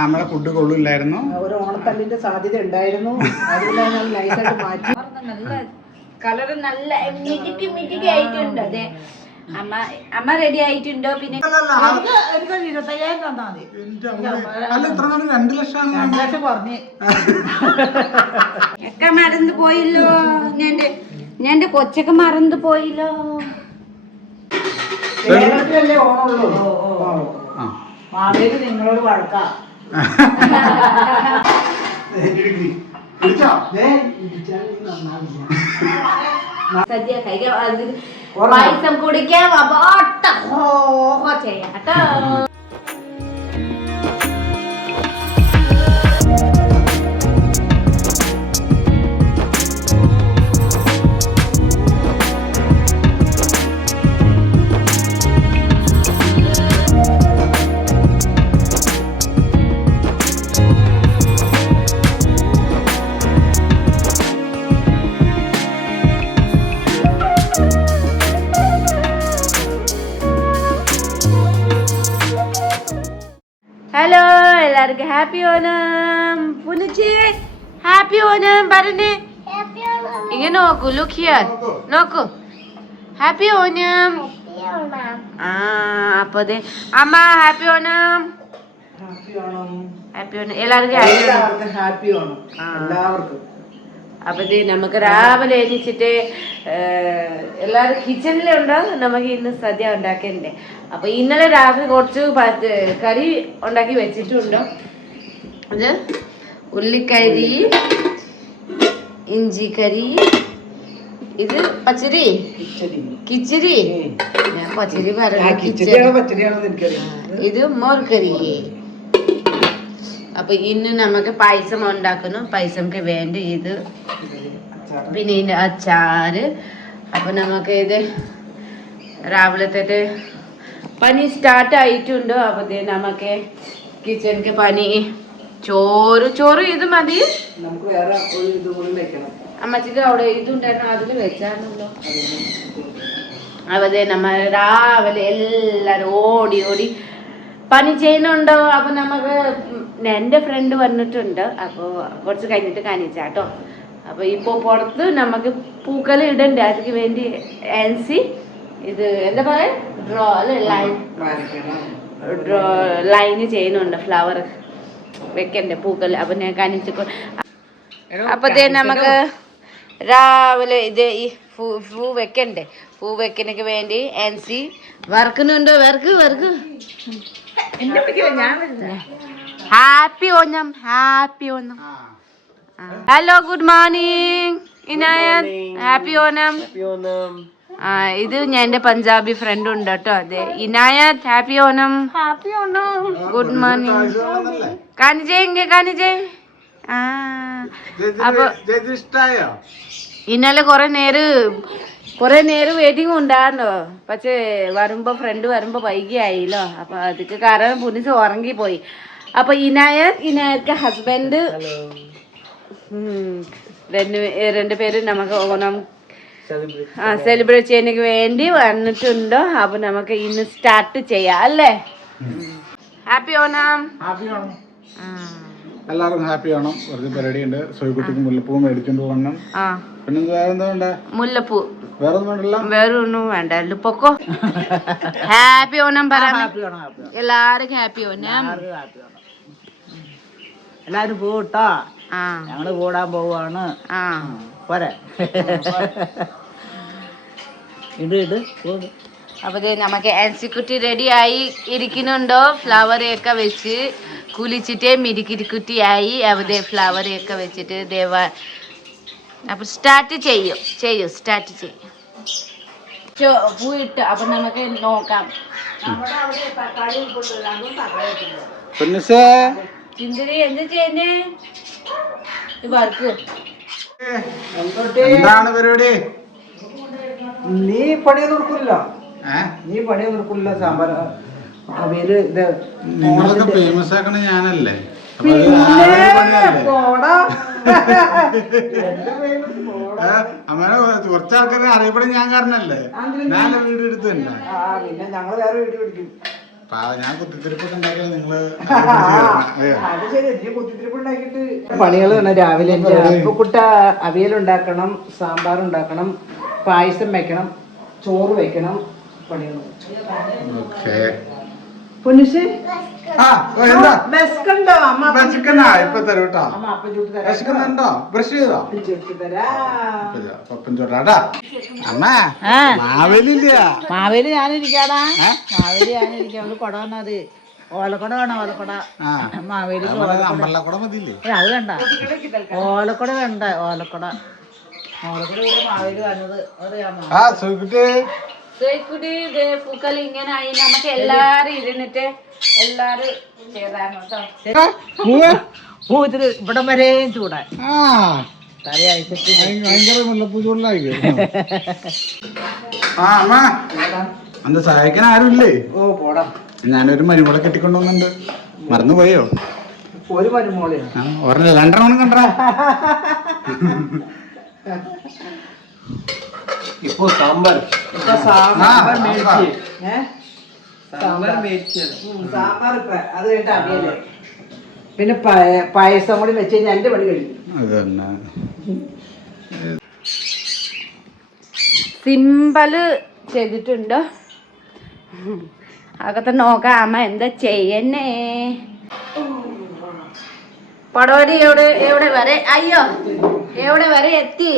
നമ്മുടെ ഫുഡ് കൊള്ളില്ലായിരുന്നു. ഒരു ഓണത്തല്ലിന്റെ സാധ്യത ഉണ്ടായിരുന്നു. അതുകൊണ്ടാണ് ഞാൻ നൈസായിട്ട് മാറ്റി. നല്ല കളർ നല്ല മിറ്റിക്ക് ആയിട്ടുണ്ട്. അതെ അമ്മ റെഡി ആയിട്ടുണ്ടോ? പിന്നെ എനിക്ക് 25,000 തന്നാ മതി. അല്ല ഇത്ര 2 ലക്ഷം 2 ലക്ഷം കുറഞ്ഞ് ഒക്കെ മറന്നു പോയില്ലോ. ഞാൻ കൊച്ചൊക്കെ മറന്നു പോയില്ലോ. കേരളത്തിലല്ലേ ഓണമുള്ളൂ. മാവേലി നിങ്ങളോട് വഴക്കാ. സദ്യ കഴിക്കാൻ പായസം കുടിക്കാൻ ചെയ്യാം കേട്ടോ. ഹലോ എല്ലാവർക്കും ഹാപ്പി ഓണം. പുനിച്ചേ ഹാപ്പി ഓണം പറഞ്ഞേ. ഇങ്ങനെ നോക്കൂ, ലുക്ക് ഹിയർ, നോക്കൂ. ഹാപ്പി ഓണം. അപ്പൊ അതെ അമ്മ ഹാപ്പി ഓണം. ഹാപ്പി ഓണം എല്ലാവർക്കും ഹാപ്പി ഓണം എല്ലാവർക്കും. അപ്പൊ നമുക്ക് രാവിലെ എണീച്ചിട്ട് എല്ലാവരും കിച്ചണിലുണ്ടോ? നമുക്ക് ഇന്ന് സദ്യ ഉണ്ടാക്കണ്ടേ. അപ്പൊ ഇന്നലെ രാത്രി കുറച്ച് കറി ഉണ്ടാക്കി വെച്ചിട്ടുണ്ടോ? അത് ഉള്ളിക്കറി, ഇഞ്ചി കറി, ഇത് പച്ചരി കിച്ചരി. ഞാൻ പച്ചരി പറഞ്ഞു. ഇത് മോർക്കറി. അപ്പൊ ഇന്ന് നമുക്ക് പായസം ഉണ്ടാക്കുന്നു. പായസംക്ക് വേണ്ടി ഇത് പിന്നെ ഇതിന്റെ അച്ചാറ്. അപ്പൊ നമുക്ക് ഇത് രാവിലത്തെ പണി സ്റ്റാർട്ട് ആയിട്ടുണ്ടോ? അപ്പൊ നമുക്ക് കിച്ചണിക്ക് പണി ചോറ് ഇത് മതി. നമുക്ക് വേറെ ഒരു ഇത് കൂടി വെക്കണം. അമ്മച്ചിക്ക് അവിടെ ഇതുണ്ടായിരുന്നു, അതിൽ വെച്ചാണല്ലോ. അതെ നമ്മ രാവിലെ എല്ലാരും ഓടി പണി ചെയ്യുന്നുണ്ടോ? അപ്പൊ നമുക്ക് എൻ്റെ ഫ്രണ്ട് വന്നിട്ടുണ്ട്. അപ്പോൾ കുറച്ച് കഴിഞ്ഞിട്ട് കാണിച്ചാട്ടോ. അപ്പോൾ ഇപ്പോൾ പുറത്ത് നമുക്ക് പൂക്കൾ ഇടണ്ടേ, അതിന് വേണ്ടി ആൻസി ഇത് എന്താ പറയാ ലൈന് ചെയ്യുന്നുണ്ട്. ഫ്ലവർ വെക്കണ്ടേ പൂക്കൾ. അപ്പൊ ഞാൻ കാണിച്ചു. അപ്പത്തേ നമുക്ക് രാവിലെ ഇത് ഈ പൂ വെക്കണ്ടേ. പൂ വെക്കുന്നതിന് വേണ്ടി ആൻസി വറക്കുന്നുണ്ടോ? വർക്ക് happy Onam. Happy Onam. Hello, good morning Inayat. Happy Onam. ഇത് ഞാൻ എൻ്റെ പഞ്ചാബി ഫ്രണ്ട് ഉണ്ട് കേട്ടോ. അതെ Inayat. Happy Onam. Happy Onam. Good morning. കാണിച്ചേ. അപ്പൊ ഇന്നലെ കൊറേ നേരം വെയിറ്റിംഗ് ഉണ്ടായിരുന്നോ. പക്ഷേ ഫ്രണ്ട് വരുമ്പോ വൈകിയായില്ലോ. അപ്പൊ അതിക്ക് കാരണം പുനിസ് ഉറങ്ങിപ്പോയി. അപ്പൊ ഇനായത്ത് ഹസ്ബൻഡ് രണ്ട് പേര് നമുക്ക് ഓണം സെലിബ്രേറ്റ് ചെയ്യുന്നതിന് വേണ്ടി വന്നിട്ടുണ്ടോ. അപ്പൊ നമുക്ക് ഇന്ന് സ്റ്റാർട്ട് ചെയ്യാം അല്ലേ. ഹാപ്പി ഓണം. എല്ലാവർക്കും ഹാപ്പി ഓണം. കുറച്ച് പരിപാടി ഉണ്ട്. സോയിക്കുട്ടിക്ക് മുല്ലപ്പൂ മേടിച്ചോണ്ട് പോകണം. പിന്നെ വേറെന്താ? മുല്ലപ്പൂ. വേറൊന്നും വേണ്ട. പൊക്കോ. ഹാപ്പി ഓണം പറ. എല്ലാവർക്കും ഹാപ്പി ഓണം. എല്ലാരും പോട്ടോ. ഞങ്ങള് കൂടാൻ പോവാണ്. പോരെ. അപ്പൊ നമുക്ക് ആൻസിക്കുട്ടി റെഡി ആയി ഇരിക്കുന്നുണ്ടോ? ഫ്ലവർ ഒക്കെ വെച്ച് കുളിച്ചിട്ട് മിരിക്കുട്ടിയായി. അവിടെ ഫ്ലവർ ഒക്കെ വെച്ചിട്ട് അപ്പൊ സ്റ്റാർട്ട് ചെയ്യും. പൂയിട്ട്. അപ്പൊ നമുക്ക് നോക്കാം. ചിന്തരി എന്താ ചെയ്യുന്നേ? വർക്ക് എന്താണ് പരിപാടി? നീ പണിയൊന്നും എടുക്കില്ല. സാമ്പാർ അവയില് ഇത് ഫേമസ് ആക്കണ ഞാനല്ലേ. അമ്മേടെ കുറച്ച് ആൾക്കാരെ അറിയപ്പെടും ഞാൻ കാരണല്ലേ. ഞാൻ വീഡിയോ എടുത്തല്ല. പിന്നെ ഞങ്ങള് വേറെ വീഡിയോ പിടിക്കും. ഞാൻ കുത്തിത്തിരിപ്പൊക്കെ ഉണ്ടാക്കിയാൽ നിങ്ങള് അത് ശരി, എനിക്ക് കുത്തിത്തിരിപ്പ് ഉണ്ടാക്കിയിട്ട് പണികൾ തന്നെ രാവിലെ കുട്ട അവിയലുണ്ടാക്കണം, സാമ്പാർ ഉണ്ടാക്കണം, പായസം വെക്കണം, ചോറ് വെക്കണം, പണികൾ. പൊന്നിശേ എന്താ വിശക്കുണ്ടോ? അമ്മ ഇപ്പൊ തരും കേട്ടോ. അമ്മ അപ്പം ചൂട്ട് തരാം. വിശക്കുന്നുണ്ടോ? ബ്രഷ് ചെയ്തോ? ചുട്ടി തരാം. പപ്പൻ ചോട്ടാ. അമ്മ മാവേലില്ല. മാവേലി ഞാനിരിക്കാടാ, മാവേലി ഞാനിരിക്കാം. അവള് കൊട വന്നത് ഓലക്കൊട വേണം, ഓലക്കൊട. മാവേലി അമ്പലക്കുട മതിയില്ലേ? അത് വേണ്ട, ഓലക്കൊട വേണ്ട, ഓലക്കൊട. ഓലക്കൊട മാവേലി വന്നത് അറിയാമോ? പൂക്കൾ ഇങ്ങനെ ആയി നമുക്ക് എല്ലാരും ഇരുന്നിട്ട് എല്ലാരും ചെയ്തായിരുന്നു കേട്ടോ. പൂത്തിരി ഇവിടം വരെയും ചൂടാൻ ഭയങ്കര മുല്ലപ്പൂ ചൂടിലായി. അമ്മ എന്താ സഹായിക്കാൻ ആരുമില്ലേ? ഓ പോടാ, ഞാനൊരു മരുമോളെ കെട്ടിക്കൊണ്ടുവന്നുണ്ട്. മറന്നുപോയോ? ഒരു മരുമോളെയോ? ഓർമ്മ രണ്ടെണ്ണം കണ്ടാ. ഇപ്പൊ സാമ്പാർ മേടിച്ച് സാമ്പാർ ഇപ്പൊ അത് കഴിഞ്ഞിട്ട് അവിയല്, പിന്നെ പായസം കൂടി വെച്ച് കഴിഞ്ഞാൽ എന്റെ പണി കഴിയും. അതന്നെ സിമ്പിള് ചെയ്തിട്ടുണ്ട്. അകത്ത് നോക്കാം അമ്മ എന്താ ചെയ്യണേ. പടവടി എവിടെ വരെ, അയ്യോ എവിടെ വരെ എത്തി.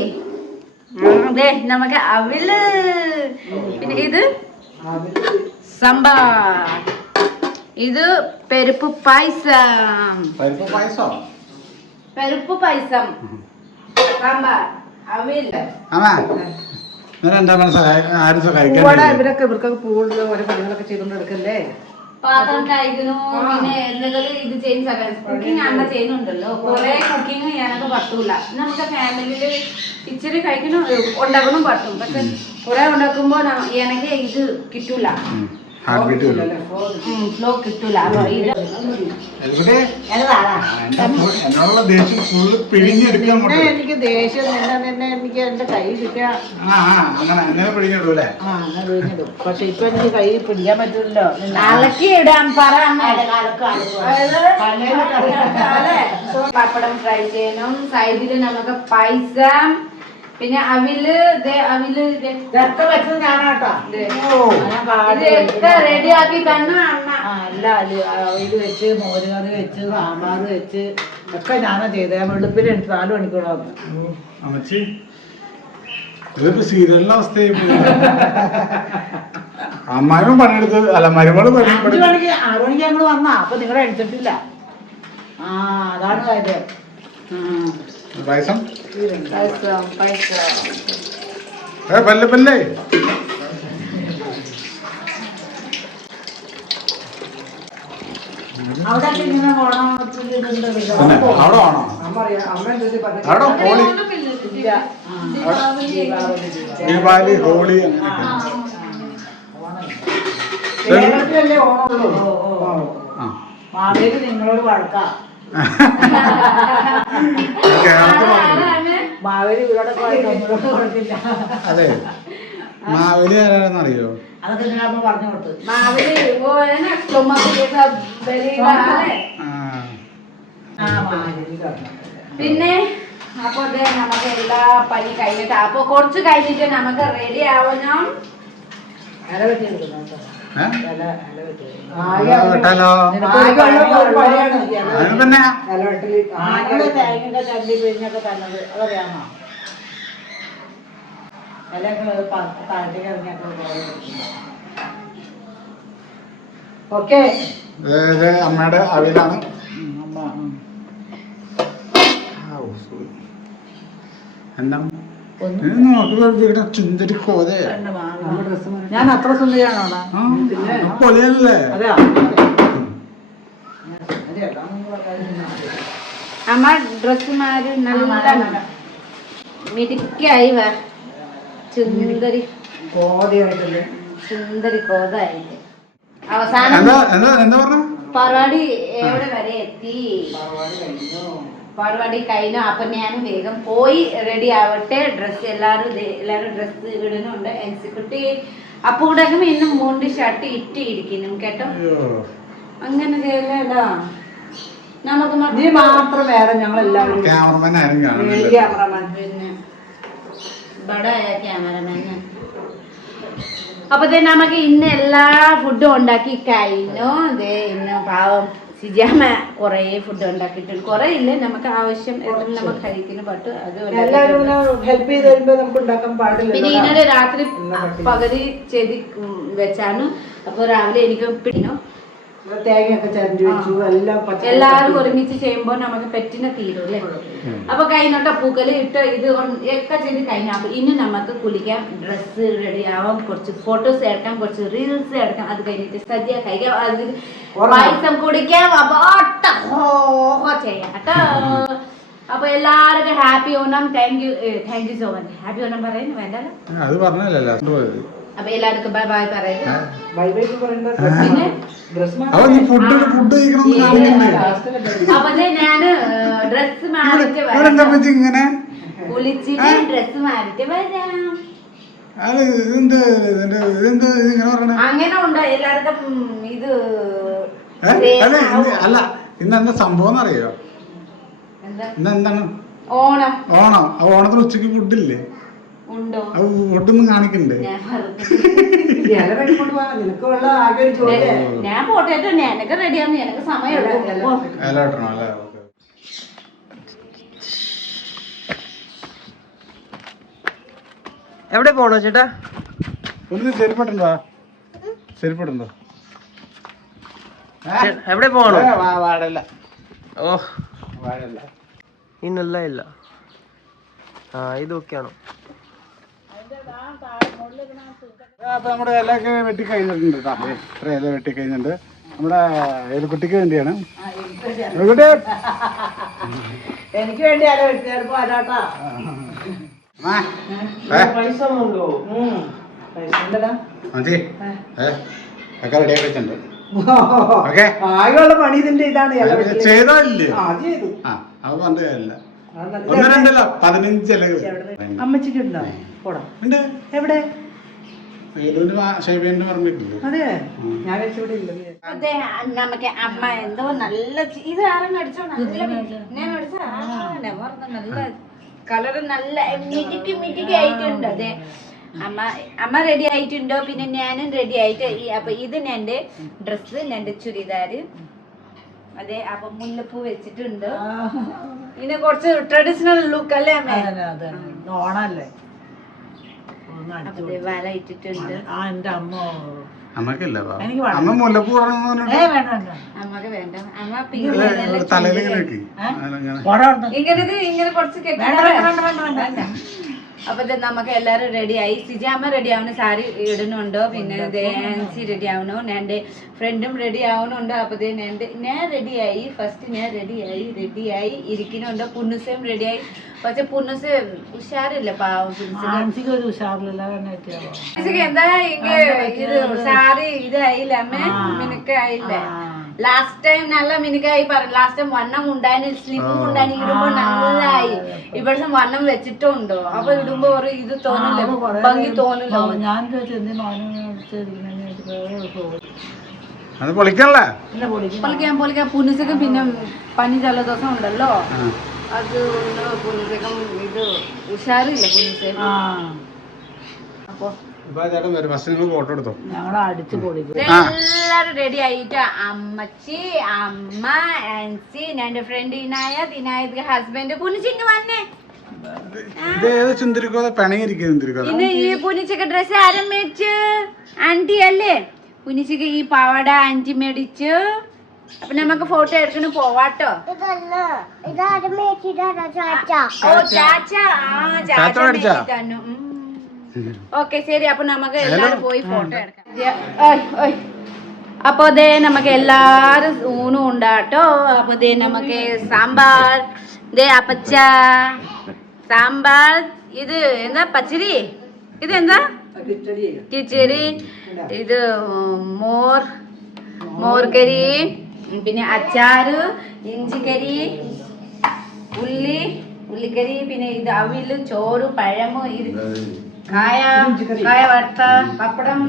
അതെ നമുക്ക് അവില്, പിന്നെ ഇത് സാമ്പാർ, ഇത് പരിപ്പ് പായസം, പരിപ്പ് പായസം, സാമ്പാർ, അവില്. ഇവരൊക്കെ ഇവർക്കൊക്കെ പൂവുള്ള ഓരോ പണികളൊക്കെ ചെയ്തുകൊണ്ട് എടുക്കല്ലേ. പാത്രം കഴിക്കുന്നു, പിന്നെ എന്തെങ്കിലും ഇത് ചെയ്യുന്ന കുക്കിംഗ് അമ്മ ചെയ്യുന്നുണ്ടല്ലോ. കുറെ കുക്കിംഗ് ഞാനൊക്കെ പറ്റൂല. നമുക്ക് ഫാമിലിയില് ഇച്ചിരി കഴിക്കണം ഉണ്ടാക്കണം പറ്റും. പക്ഷെ കുറെ ഉണ്ടാക്കുമ്പോ എനിക്ക് ഇത് കിട്ടൂല, ഫ്ലോ കിട്ടൂല. എന്നോടുള്ള ദേഷ്യം ഫുള്ള് പിഴിഞ്ഞെടുക്കാൻ. എനിക്ക് ദേഷ്യം തന്നെ എനിക്ക് എന്റെ കൈ കിട്ടിയ അങ്ങനെ പിഴിഞ്ഞിടൂല്ലേ? പക്ഷെ ഇപ്പൊ എനിക്ക് കൈ പിടിക്കാൻ പറ്റില്ലല്ലോ. അലക്കി ഇടാൻ പറ. പപ്പടം ഫ്രൈ ചെയ്യണം, സൈഡില് നമുക്ക് പായസം, പിന്നെ അവില് ഇതൊക്കെ വെച്ചത് ഞാനാട്ടോ. ഇതൊക്കെ റെഡി ആക്കി തന്നെ അമ്മ. അല്ല ഇത് വെച്ച് മോരുകറി വെച്ച് സാമ്പാർ വെച്ച് ഒക്കെ ഞാനാ ചെയ്തത്. ഞാൻ വെളുപ്പിന് എനിക്ക് 4 മണിക്കൂർ വന്നു. അമ്മച്ചി ഇതിപ്പോ സീരിയലിന്റെ അവസ്ഥയായി. അമ്മാരും പണിയെടുത്ത് അല്ല മരുമോള് 6 മണിക്ക് ഞങ്ങൾ വന്നാ. അപ്പൊ നിങ്ങളെ അടിച്ചിട്ടില്ല. അതാണ് കാര്യം. പായസം പായസം പല്ലേ പല്ലേ. അവിടെ ഇങ്ങനെ അവിടെ ആണോ? അവിടെ ഹോളി, ദീപാവലി, ഹോളി കേരളത്തിലല്ലേ ഓണമുള്ളൂ. മാവേലി നിങ്ങളോട് വഴക്കാ. മാവേലി ഇവരോടെ കുഴപ്പമില്ല. അതെ, മാവേലി ആരാണെന്ന് അറിയോ? അതൊക്കെ നിങ്ങളമ്മ പറഞ്ഞു കൊടുത്തു. മാവേലി പിന്നെ അപ്പൊ നമുക്ക് എല്ലാ പണി കഴിഞ്ഞിട്ട് അപ്പൊ കുറച്ച് കഴിഞ്ഞിട്ട് നമുക്ക് റെഡി ആവണം. അമ്മയുടെ അവിലാണ്. എന്താ ചുന്തരി കോതേ. ഞാൻ അത്ര സുന്ദരിയാണോ? പൊളിയല്ലേ? അമ്മ ഡ്രസ്സുമാര് നല്ല മിടുക്കായി ചുന്തരി കോതയായിട്ടല്ലേ? സുന്ദരി കോതായിട്ട് അവസാനം പരിപാടി എവിടെ വരെ എത്തി. പരിപാടി കഴിഞ്ഞു. അപ്പൊ ഞാൻ വേഗം പോയി റെഡി ആവട്ടെ. ഡ്രസ്സ് എല്ലാരും ഡ്രസ്സ് ഇടുന്നുണ്ട്. എൻസിക്കുട്ടി അപ്പൊ കൂടെ ഇന്നും മുണ്ട് ഷർട്ട് ഇട്ടിരിക്കുന്നു കേട്ടോ. അങ്ങനെ ചെയ്യലടാ നമുക്ക് മാത്രം വേറെ ഞങ്ങളെല്ലാവരും ക്യാമറമാൻ പിന്നെ ബടായ ക്യാമറമാൻ. അപ്പൊ നമുക്ക് ഇന്ന് എല്ലാ ഫുഡും ഉണ്ടാക്കി കഴിഞ്ഞു. അതെ ഇന്ന് പാവം സിജാമ്മ കുറേ ഫുഡ് ഉണ്ടാക്കിയിട്ടുണ്ട്. കുറെ ഇല്ലേ, നമുക്ക് ആവശ്യം നമുക്ക് കഴിക്കുന്നു. പട്ട് അത് ഹെൽപ്പ് ചെയ്ത് വരുമ്പോ നമുക്ക് ഉണ്ടാക്കാൻ പാടില്ല. പിന്നെ ഇന്നലെ രാത്രി പകുതി ചെയ്ത് വെച്ചാണ്. അപ്പൊ രാവിലെ എനിക്ക് പിടിനു തേങ്ങയൊക്കെ ചരണ്ടി വെച്ചു. എല്ലാരും ഒരുമിച്ച് ചെയ്യുമ്പോ നമുക്ക് പെറ്റിനെ തീരും അല്ലേ. അപ്പൊ കഴിഞ്ഞോട്ട പൂക്കല് ഇട്ട് ഇത് ഒക്കെ ചെയ്ത് കഴിഞ്ഞാൽ അപ്പൊ ഇനി നമുക്ക് കുളിക്കാം, ഡ്രസ്സ് റെഡി ആവാം, കുറച്ച് ഫോട്ടോസ് എടുക്കാം, കുറച്ച് റീൽസ് എടുക്കാം. അത് കഴിഞ്ഞിട്ട് സദ്യ കഴിക്കാം, അത് പായസം കുടിക്കാം. അപ്പൊ ചെയ്യാം കേട്ടോ. അപ്പൊ എല്ലാവർക്കും happy Onam. Thank you so much. Happy Onam പറയുന്നു വേണ്ടല്ലോ. അപ്പൊ എല്ലാവർക്കും ബൈ ബൈ പറയുന്നു. പിന്നെ അപ്പൊ ഞാന് ഡ്രസ് മാറിട്ട് കുളിച്ചിട്ട് ഡ്രസ് മാറിട്ട് വരാം. അങ്ങനെ ഉണ്ട് എല്ലാവർക്കും. ഇത് അല്ല ഇന്നെന്താ സംഭവം അറിയോ? ഇന്നെന്താണ്? ഓണം. ഓണം. ഓണത്തിന് ഉച്ചക്ക് ഫുഡില്ലേ? ഫുഡൊന്നും കാണിക്കണ്ടേ? ഞാൻ പോട്ടെ, എനക്ക് റെഡിയാണ്, എനക്ക് സമയം എവിടെ പോണോ ചേട്ടാ? ഒന്ന് ചെരുപ്പട്ടുണ്ടോ? ചെരുപ്പട്ടുണ്ടോ? എവിടെ പോണോ? വാടല്ല. ഓ വാടല്ല. ഇന്നല്ല ഇല്ല. ഇതൊക്കെയാണോ? അപ്പൊ നമ്മുടെ ഇലയൊക്കെ വെട്ടിക്കഴിഞ്ഞിട്ടുണ്ട്. ഇത്ര ഇല വെട്ടിക്കഴിഞ്ഞിട്ടുണ്ട്. നമ്മുടെ എലിക്കുട്ടിക്ക് വേണ്ടിയാണ്. എനിക്ക് വേണ്ടി ഇല വെട്ടിയാ ആരാട്ടാ? പൈസ ഉണ്ടോ? റെഡിയാക്കി വെച്ചിട്ടുണ്ട്. ആകെയുള്ള പണി ഇതിന്റെ ഇതാണ്. ചെയ്തോ ഇല്ലേ? അത് പറഞ്ഞ കാര്യമില്ല. ഒന്ന് രണ്ടല്ലോ 15 ഇലകൾ. അമ്മച്ചിട്ടുണ്ടോ? ഉണ്ട്. എവിടെ? ഷൈബേന്റെ പറമ്പില്ലേ? അതെ, ഞാൻ ഇവിടെ ഇല്ല. അതെ നമുക്ക് അമ്മ എന്തോ നല്ല ഇത് ആരും അടിച്ചോ, ഞാൻ അടിച്ച നല്ല കളറ് നല്ല മിറ്റിക്ക് മിറ്റിക്ക് ആയിട്ടുണ്ട്. അതെ അമ്മ റെഡി ആയിട്ടുണ്ടോ? പിന്നെ ഞാനും റെഡി ആയിട്ട്. അപ്പൊ ഇത് എന്റെ ഡ്രസ്സ്, എന്റെ ചുരിദാര്. അതെ അപ്പൊ മുല്ലപ്പൂ വെച്ചിട്ടുണ്ട്. പിന്നെ കുറച്ച് ട്രഡീഷണൽ ലുക്ക് അല്ലേ അമ്മ? ഓണല്ലേ, വല ഇട്ടിട്ടുണ്ട്. അമ്മക്കല്ല അമ്മ മുല്ലപ്പൂ അമ്മക്ക് വേണ്ട. അമ്മ ഇങ്ങനെ കുറച്ച് കെട്ടി. അപ്പൊ നമുക്ക് എല്ലാരും റെഡിയായി. സിജാമ്മ റെഡി ആവുന്നു, സാരി ഇടുന്നുണ്ടോ. പിന്നെ ആൻസി റെഡി ആവുന്നു, എന്റെ ഫ്രണ്ടും റെഡി ആവുന്നുണ്ട്. അപ്പൊ ഞാൻ റെഡിയായി. ഫസ്റ്റ് ഞാൻ റെഡിയായി ഇരിക്കുന്നുണ്ട്. പുന്നുസയും റെഡിയായി. പക്ഷെ പുന്നുസ് ഉഷാറില്ല, പാവം. എന്താ ഇത് സാരി ഇതായില്ല അമ്മ, മിനുക്കായില്ല. ലാസ്റ്റ് ടൈം നല്ല മിനുക്കായി പറഞ്ഞു. ലാസ്റ്റ് ടൈം വണ്ണം ഉണ്ടായി, സ്ലിം ഉണ്ടായി. ഇടുമ്പോ നല്ലായി. ഇവിടുത്തെ വണ്ണം വെച്ചിട്ടുണ്ടോ? അപ്പൊ ഇടുമ്പോ ഒരു ഇത് തോന്നില്ല, ഭംഗി തോന്നില്ല. പൊളിക്കാൻ പുനുസൊക്കെ. പിന്നെ പനി ജലദോഷം ഉണ്ടല്ലോ, അത് പുനുസകം ഇത് ഉഷാറില്ല പുനുസ. അപ്പൊ എല്ലാരും റെഡി ആയിട്ട് അമ്മച്ചി, അമ്മ, ആൻസി, എന്റെ ഫ്രണ്ട് ഇനായത് ഹസ്ബൻഡ് പുനിച്ചിങ് വന്നേ. ഇന്ന് ഈ പുനിച്ചക്ക് ഡ്രസ് ആരും മേടിച്ചു? ആന്റി അല്ലേ പുനിച്ചക്ക് ഈ പാവാട ആന്റി മേടിച്ചു. അപ്പൊ നമുക്ക് ഫോട്ടോ എടുക്കണ പോവാട്ടോ. ഓക്കെ ശരി. അപ്പൊ നമുക്ക് എല്ലാരും പോയി ഫോട്ടോ എടുക്കാം. അപ്പൊ അതെ നമുക്ക് എല്ലാരും ഊണും ഉണ്ടാട്ടോ. അപ്പൊ ദേ നമുക്ക് സാമ്പാർ, ദേ അപ്പച്ച സാമ്പാർ. ഇത് എന്താ പച്ചരി? ഇത് എന്താ കിച്ചടി? ഇത് മോർക്കരി, പിന്നെ അച്ചാറ്, ഇഞ്ചിക്കരി, ഉള്ളിക്കരി, പിന്നെ ഇത് അവില്, ചോറ്, പഴമോ. ഇത് കായ വറുത്ത പപ്പടം.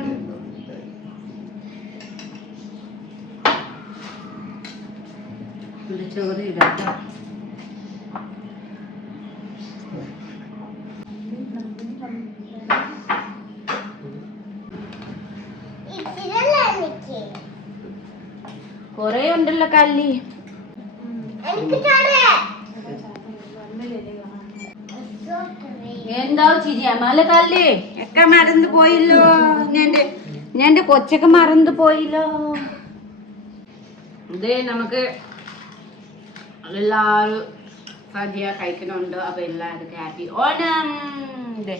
ചോറ് ഇടാം. കൊറേ ഉണ്ടല്ലോ കല്ലി. എന്താവും ചിരിയാ മല കല്ലി ഒക്കെ മറന്നു പോയില്ലോ. ഞാൻ കൊച്ചൊക്കെ മറന്നു പോയില്ലോ. ഇതേ നമുക്ക് എല്ലാരും സദ്യ കഴിക്കുന്നുണ്ട്. അപ്പൊ എല്ലാവർക്കും ഹാപ്പി ഓണം. ഇതേ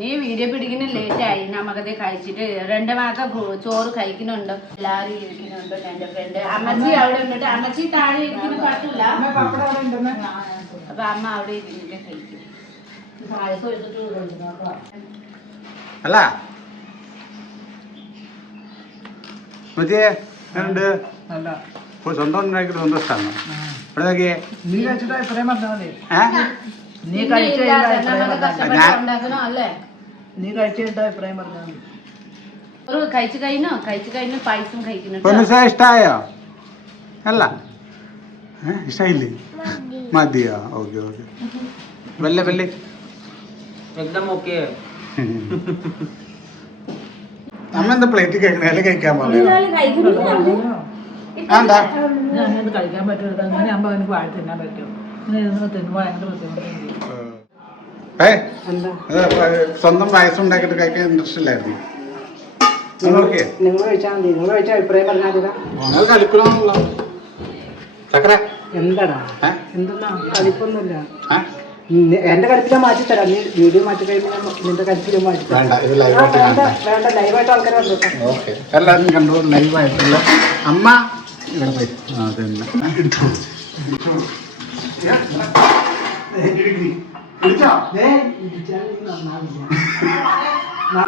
നീ വീഡിയോ പിടിക്കുന്ന ലേറ്റായി. നമുക്കത് കഴിച്ചിട്ട് 2 മാസം ചോറ് കഴിക്കുന്നുണ്ട്. എല്ലാരും ഇരിക്കുന്നുണ്ട്. എന്റെ ഫ്രണ്ട് അമ്മച്ചി അവിടെ ഉണ്ടിട്ട് അമ്മച്ചി താഴെ ഇരിക്കുന്ന പറ്റില്ല. അപ്പൊ അമ്മ അവിടെ ഇരുന്നിട്ട് കഴിക്കും. അല്ല സ്വന്തം ഉണ്ടാക്കിയിട്ട് സ്വന്തം ഇഷ്ടമാണ്. ഇവിടെ നോക്കിയേ നീ കഴിച്ചിട്ട് അഭിപ്രായം പറഞ്ഞാൽ മതി. നീ കഴിച്ചിട്ട് അഭിപ്രായം പറഞ്ഞാൽ മതി. കഴിച്ചു കഴിഞ്ഞു പായസം കഴിക്കുന്നു. ഇഷ്ടായോ? അല്ല ഇഷ്ടായില്ലേ? മതിയോ? Okay okay. വെല്ലേ അമ്മ എന്താ പ്ലേറ്റ് കഴിക്കണേ? കഴിക്കാൻ പറഞ്ഞു കഴിക്കാൻ പറ്റും. അങ്ങനെ ആകുമ്പോ അവന് വാഴ തിന്നാൻ പറ്റും. തിന്നുമ്പോ ഭയങ്കര ബുദ്ധിമുട്ടുണ്ട്. സ്വന്തം പായസം ഉണ്ടാക്കിയിട്ട് കഴിക്കാൻ ഇൻട്രസ്റ്റ് ഇല്ലായിരുന്നു. നിങ്ങൾ കഴിച്ചാൽ മതി. നിങ്ങൾ കഴിച്ച അഭിപ്രായം പറഞ്ഞാൽ കളിക്കണമെന്നുള്ള ചക്കര എന്താടാ? എന്തെന്നാ കളിപ്പൊന്നുമില്ല. എന്റെ കളിപ്പിലാ മാറ്റി തരാം. നീ വീഡിയോ മാറ്റി കഴിയുമ്പോൾ നിന്റെ കളിപ്പിലും മാറ്റി തരാം. വേണ്ട ലൈവായിട്ട് ആൾക്കാരെ എല്ലാവരും കണ്ടു. ലൈവായിട്ടുള്ള അമ്മ ഇവിടെ പോയി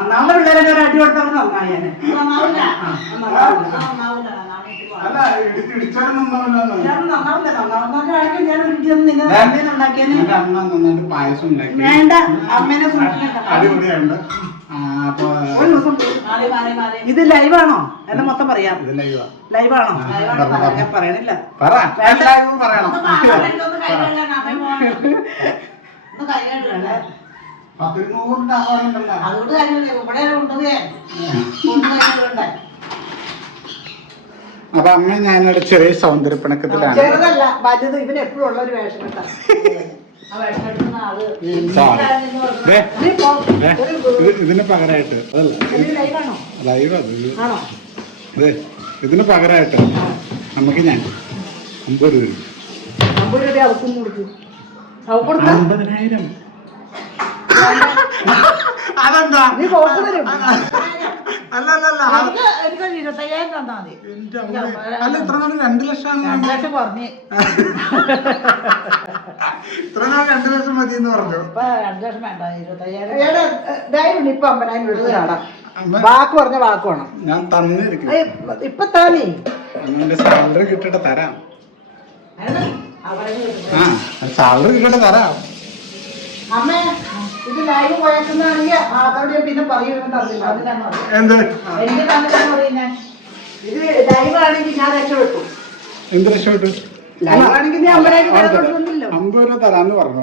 നമ്മുടെ പിള്ളേരെ ഒരു അടി കൊടുത്താൽ നന്നായേനെ. വേണ്ട അമ്മേനെ ഇത് ലൈവാണോ? എന്നെ മൊത്തം പറയാം. ലൈവാണോ? ഞാൻ പറയണില്ല. അപ്പൊ അമ്മ ഞാനൊരു ചെറിയ സൗന്ദര്യപ്പിണക്കത്തിലാണ്. ചെറുതല്ല വലുത്. ഇവന് എപ്പോഴും ഉള്ള ഒരു വേഷം കേട്ടോ. ഇതിന് പകരമായിട്ട് ലൈവ് അതെ ഇതിന് പകരമായിട്ട് നമുക്ക് ഞാൻ 50 രൂപ 50,000. അതെന്താ? അല്ല എനിക്ക് 25,000 തന്നാ മതി. അല്ല ഇത്ര നാൾ 2 ലക്ഷം. 2 ലക്ഷം കുറഞ്ഞ് ഇത്ര നാൾ 2 ലക്ഷം മതി എന്ന് പറഞ്ഞു. ഇപ്പൊ 2 ലക്ഷം വേണ്ട. 25,000 ഇപ്പൊ 50,000 എടുത്തതാടാ. വാക്ക് പറഞ്ഞ വാക്ക് വേണം. ഞാൻ തന്നിരിക്കും. ഇപ്പൊ താനേ എന്റെ സാലറി കിട്ടിട്ട് തരാം. സാലറി കിട്ടിട്ട് തരാം. അമ്മേ ഇത് ലൈവ് പോയേക്കുന്നതാണെങ്കിൽ അതോടെ പിന്നെ പറയുമെന്ന് അറിയില്ല. എന്ത് എനിക്ക് തന്നിട്ടാണ് പറയുന്നേ. ഇത് ലൈവ് ആണെങ്കിൽ ഞാൻ രക്ഷപ്പെട്ടു. എന്ത് രക്ഷപ്പെട്ടു? ലൈവ് ആണെങ്കിൽ ഞാൻ 50,000 50 രൂപ തരാന്ന് പറഞ്ഞു.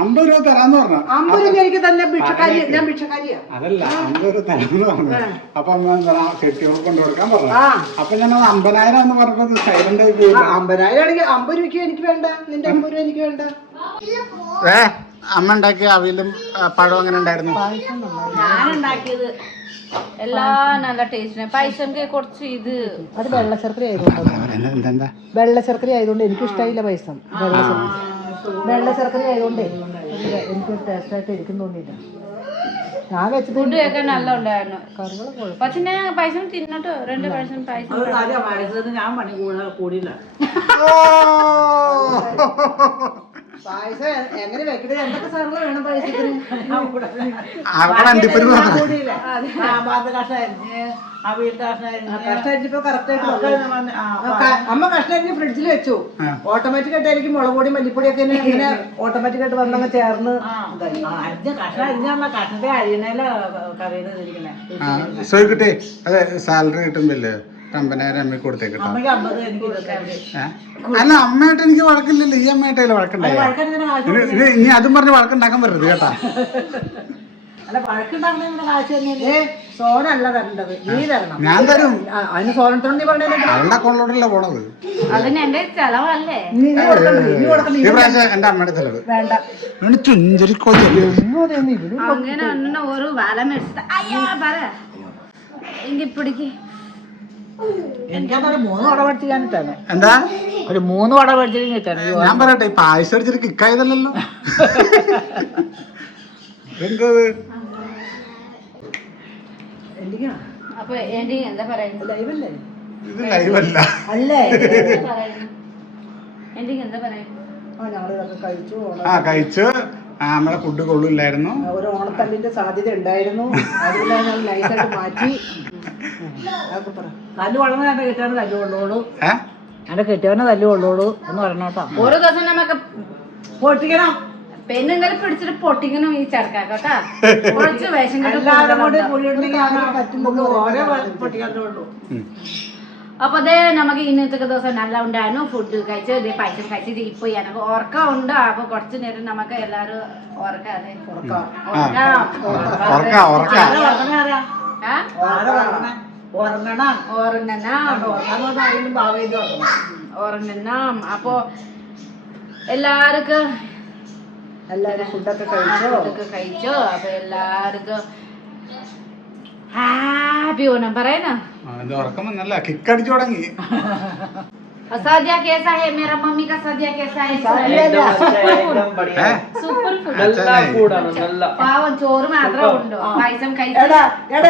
50 രൂപ തരാന്ന് പറഞ്ഞു. 50 രൂപ എനിക്ക് തന്നെ ഭിക്ഷക്കാരി. ഞാൻ ഭിക്ഷക്കാരിയാ. അതല്ല 50 രൂപ തരാന്ന് പറഞ്ഞു. അപ്പൊ അമ്മ കെട്ടിയോട് കൊണ്ടുകൊടുക്കാൻ പറഞ്ഞു. അപ്പൊ ഞാൻ 50,000 എന്ന് പറഞ്ഞത് സൈലന്റ് ആയി പോയി. 50,000 ആണെങ്കിൽ 50 രൂപയ്ക്ക് എനിക്ക് വേണ്ട. നിന്റെ 50 രൂപ എനിക്ക് വേണ്ട. അമ്മ ഉണ്ടാക്കിയ അവിയലും പഴം അങ്ങനെ ഉണ്ടായിരുന്നു. ഞാൻ ഉണ്ടാക്കിയത് എല്ലാം നല്ല ടേസ്റ്റ്. പായസം കുറച്ച് ഇത് അത് വെള്ളശർക്കര ആയതുകൊണ്ട് വെള്ളശർക്കര ആയതുകൊണ്ട് എനിക്ക് ഇഷ്ടമായില്ല പായസം. വെള്ളശർക്കര ആയതുകൊണ്ട് എനിക്ക് ടേസ്റ്റ് ആയിട്ട് ഇരിക്കും തോന്നിയില്ല. ഞാൻ വെച്ചത് ഫുഡ് ഒക്കെ നല്ല ഉണ്ടായിരുന്നു. പക്ഷെ ഞാൻ പായസം തിന്നട്ടോ 2 പായസം ഞാൻ പണി കൂടില്ല. പായസം എങ്ങനെ വെക്കണത്? എന്തൊക്കെ സാധനങ്ങൾ വേണം പായസത്തിന്? കഷ്ണരിഞ്ഞപ്പോ കറക്റ്റ് ആയിട്ട് അമ്മ കഷ്ണരിഞ്ഞ് ഫ്രിഡ്ജിൽ വെച്ചു. ഓട്ടോമാറ്റിക് ആയിട്ടായിരിക്കും മുളക് പൊടി മല്ലിപ്പൊടി ഒക്കെ ഇങ്ങനെ ഓട്ടോമാറ്റിക് ആയിട്ട് വന്നങ്ങ് ചേർന്ന് കഷ്ണത്തെ അരിയണേല സോയിക്കുട്ടി അതെ സാലറി കിട്ടുമ്പില്ലേ 50,000 അമ്മ കൊടുത്തേക്കട്ടോ. അല്ല അമ്മയായിട്ട് എനിക്ക് വഴക്കില്ലല്ലോ, ഈ അമ്മയായിട്ടല്ലേ വഴക്കുണ്ടായി. ഇനി അതും പറഞ്ഞ് വഴക്കുണ്ടാക്കാൻ പറ്റരുത് കേട്ടാ. സോനല്ല തരേണ്ടത്, നീ തരണം. ഞാൻ തരും. അതിന് സോനത്തോട് നീ പറഞ്ഞ അവളുടെ അക്കൗണ്ടിലോട്ടല്ലേ പോണത്. അതിന് എന്റെ ചെലവല്ലേ. ഈ പ്രാവശ്യം എന്റെ അമ്മയുടെ ചെലവ് വേണ്ട. ചുഞ്ചരി കൊല്ലല്ലേ അങ്ങനെ ഒന്നും ഒരു വല മേടിച്ചിട്ട് അയ്യാ പറ എങ്കി പിടിക്ക്. എനിക്കതൊരു 3 വട മേടിച്ചാണ്. എന്താ ഒരു 3 വട മേടിച്ചിട്ടാണ്. ഞാൻ പറയട്ടെ, ഈ പായസം അടിച്ചിട്ട് കിക്കായതല്ലോ. എന്തത് അപ്പൊ എന്റെ എന്താ പറയുന്നത്? ലൈവല്ലേ ഇത്? ലൈവല്ല അല്ലേ? എന്റെ എന്താ പറയുന്നത്? ഞങ്ങളിതൊക്കെ കഴിച്ചു. കഴിച്ചു. നമ്മുടെ ഫുഡ് കൊള്ളില്ലായിരുന്നു. ഒരു ഓണത്തല്ലിന്റെ സാധ്യത ഉണ്ടായിരുന്നു, അതുകൊണ്ട് ഞങ്ങൾ നൈസായിട്ട് മാറ്റി. കല്ല് വളർന്ന കെട്ടിയാണ് കല്ല് കൊള്ളോളൂ, എന്റെ കെട്ടിയവനെ തല്ല് കൊള്ളോളൂ എന്ന് പറഞ്ഞോട്ടോ. ഓരോ ദിവസം നമുക്ക് പൊട്ടിക്കണം, പെണ്ണുങ്ങളെ പിടിച്ചിട്ട് പൊട്ടിക്കണം ഈ ചടക്കാക്കോട്ടാ. കുറച്ച് വേഷം പൊട്ടിക്കാനുള്ളൂ. അപ്പൊ അതേ നമുക്ക് ഇന്നത്തെ ദിവസം നല്ല ഉണ്ടായിരുന്നു. ഫുഡ് കഴിച്ച് ഇതേ പായസം കഴിച്ചിട്ട് ഇപ്പൊ എനിക്ക് ഉറക്കം ഉണ്ട്. അപ്പൊ കുറച്ചു നേരം നമുക്ക് എല്ലാരും ഉറക്കാതെ ഉറങ്ങണം. അപ്പൊ എല്ലാവർക്കും ഫുഡൊക്കെ കഴിച്ചോ. അപ്പൊ എല്ലാവർക്കും ഹാപ്പി ഓണം പറയുന്ന. ഉറക്കം വന്നല്ല, കിക്കടിച്ചു തുടങ്ങി. सादिया कैसा है? मेरा मम्मी का सादिया कैसा है? Super food. പാവം ചോറ് മാത്രമേ ഉണ്ടോ? പായസം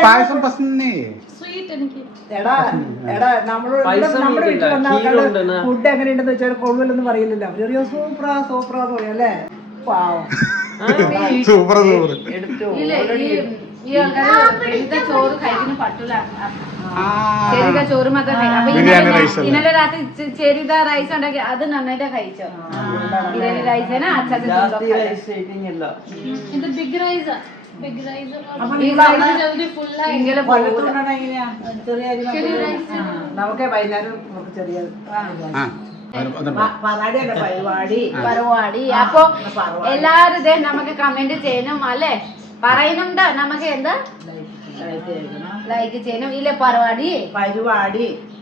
പായസം പസന്നേ സ്വീറ്റ്. എനിക്ക് നമ്മുടെ വീട്ടിൽ വന്ന ഫുഡ് എങ്ങനെയുണ്ടെന്ന് വെച്ചാൽ കൊള്ളുമല്ലെന്ന് പറയില്ലല്ലോ. അവര് സൂപ്പറാ സൂപ്പറാന്ന് പറയും അല്ലേ? പാവം സൂപ്പർ സൂപ്പർ. ഈ ആൾക്കാര് ചോറ് കഴിക്കുന്ന പറ്റൂല. ചെറിയ ചോറ് മാത്രം കഴിക്കും. ഇന്നലെ രാത്രി ചെറിയ റൈസ് ഉണ്ടാക്കി അത് നന്നായിട്ട് കഴിച്ചോ. ബിരിയാണി റൈസ് ഇത് ബിഗ് റൈസ്. നമുക്ക് വൈകുന്നേരം ചെറിയ പരിപാടി. അപ്പൊ എല്ലാരും ഇതേ നമുക്ക് കമന്റ് ചെയ്യണം അല്ലെ? പറയുന്നുണ്ട് നമുക്ക് എന്താ ലൈക്ക് ചെയ്യണം ഇല്ലേ?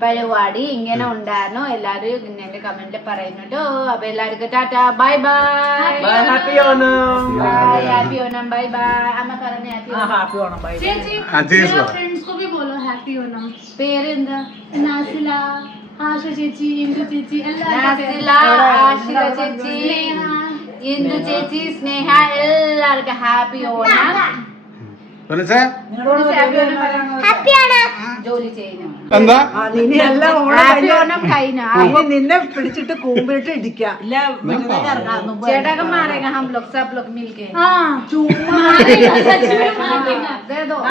പരിപാടി ഇങ്ങനെ ഉണ്ടായിരുന്നു. എല്ലാരും എന്റെ കമന്റ് പറയുന്നുണ്ട്. അപ്പൊ എല്ലാവർക്കും Tata, bye bye, happy Onam, bye bye. അമ്മ പറഞ്ഞ ഹാപ്പി ഓണം. പേരെന്താ? നാസില, ആശ ചേച്ചി, ഇന്ദു ചേച്ചി, ആശില ചേച്ചി, ഇന്ദു ചേച്ചി, സ്നേഹ, എല്ലാവർക്കും ഹാപ്പി ഓണം. ജോലി ചെയ്യുന്നു. നിന്നെ പിടിച്ചിട്ട് കൂമ്പിട്ട് ഇടിക്കാം. ചേട്ടകന്മാരെ ഹം ലോഗ് സബ് ലോഗ് മിൽക്കെ